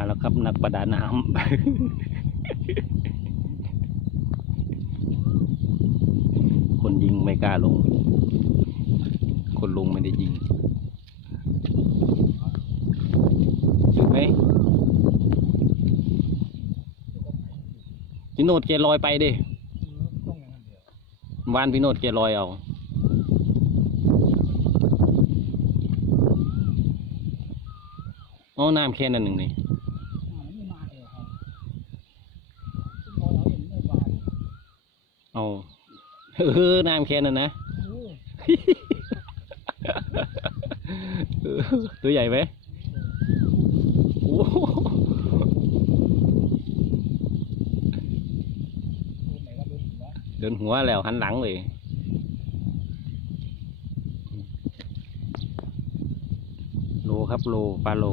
มาแล้วครับ นักประดาน้ำ คนยิงไม่กล้าลง คนลงไม่ได้ยิงถึงไหมพี่โนดแกลอยไปดิวันเดียวานพี่โนดแกลอยเอาอ๋อน้ำแค่นั้นหนึ่งนี่ อ่าไม่มาเองครับซึ่งพอเราเห็นไม่บาน เอาเออน้ำแค่นั้นนะตัวใหญ่ไหมโดนหัวเดินหัวแล้วหันหลังเลยโลครับโลปลาโล